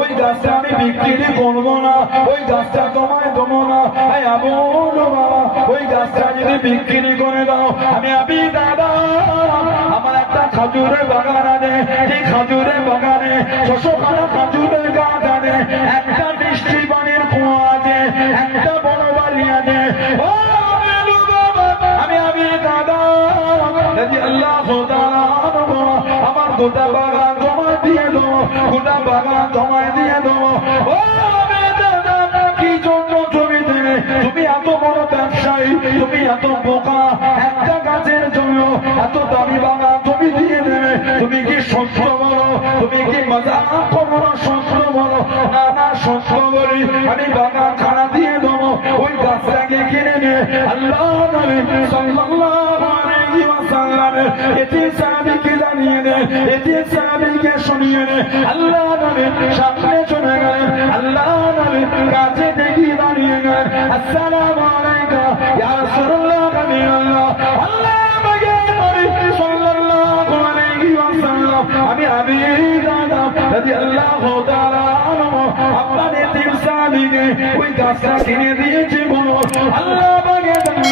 ওই গাছটা আমি বিক্রি করব না, ওই গাছটা তোমায় দেবো না। ওই গাছটা যদি বিক্রি করে দাও, আমি আমি দাদা, আমার একটা খাজুরের বাগান আছে, সেই খাজুরের বাগানে ছশো খাজুরের গাছ আছে, একটা বৃষ্টি পানির কুয়া আছে, একটা বড় বাড়ি আছে। আমি আমি দাদা আল্লাহ আমার গোটা বাগান দিয়ে দেবো গোটা বাগান তোমায় দিয়ে দেবো। জমি তুমি এত বড় ব্যবসায়ী, তুমি এত বোকা। একটা গাছের জন্য এত দামি বাগান তুমি দিয়ে দেবে। তুমি কি সত্য বলো? তুমি কি মজা করো না বলো? না না সত্য বলি, আমি বাগান খানা দিয়ে দেবো। ওই গাছটাকে কিনে আল্লাহ আলাইহি এটি সাহাবীকে জানিয়ে দেয় এটি সাহাবীকে শুনিয়ে দেয় আল্লাহ নবী সামনে চলে গেলেন, আল্লাহ নবী কাছে দেখি দাঁড়িয়ে গেলেন। আসসালামু আলাইকা ইয়া রাসূলুল্লাহ নবী আল্লাহ আল্লাহ আমাকে নবী সাল্লাল্লাহু আলাইহি ওয়াসাল্লাম, আমি আমি দাদা রাদিয়াল্লাহু তাআলা আনহু, আপনাদের তিন সাহাবীকে ওই গাছটা কিনে দিয়েছে বলো। আল্লাহ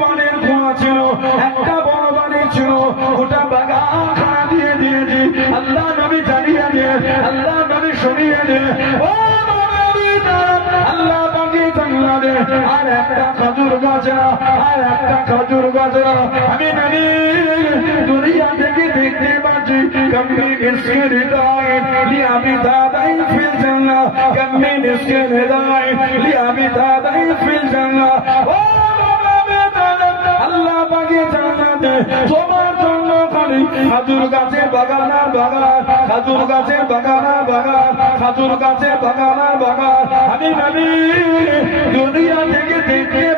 পানির কুয়া ছিল একটা বড় বাড়ি ছিল গোটা বাগান দিয়ে দিয়েছি। আল্লাহ নবী জানিয়ে দিয়ে আল্লাহ নবী শুনিয়ে দিয়ে দাদা, আর একটা খাজুর গাছরা আর একটা খাজুর গাছরা আমি নবী দুনিয়া থেকে দেখতে আমি দাদাই ফিল জানলা কম্মি ইসকে হৃদয় আমি দাদাই তোমার জন্য খালি খাজুর গাছের বাগানার বাগান, খাজুর গাছের বাগানার বাগান, খাজুর গাছের বাগানার বাগান। আমি নবী দুনিয়া থেকে পাচ্ছি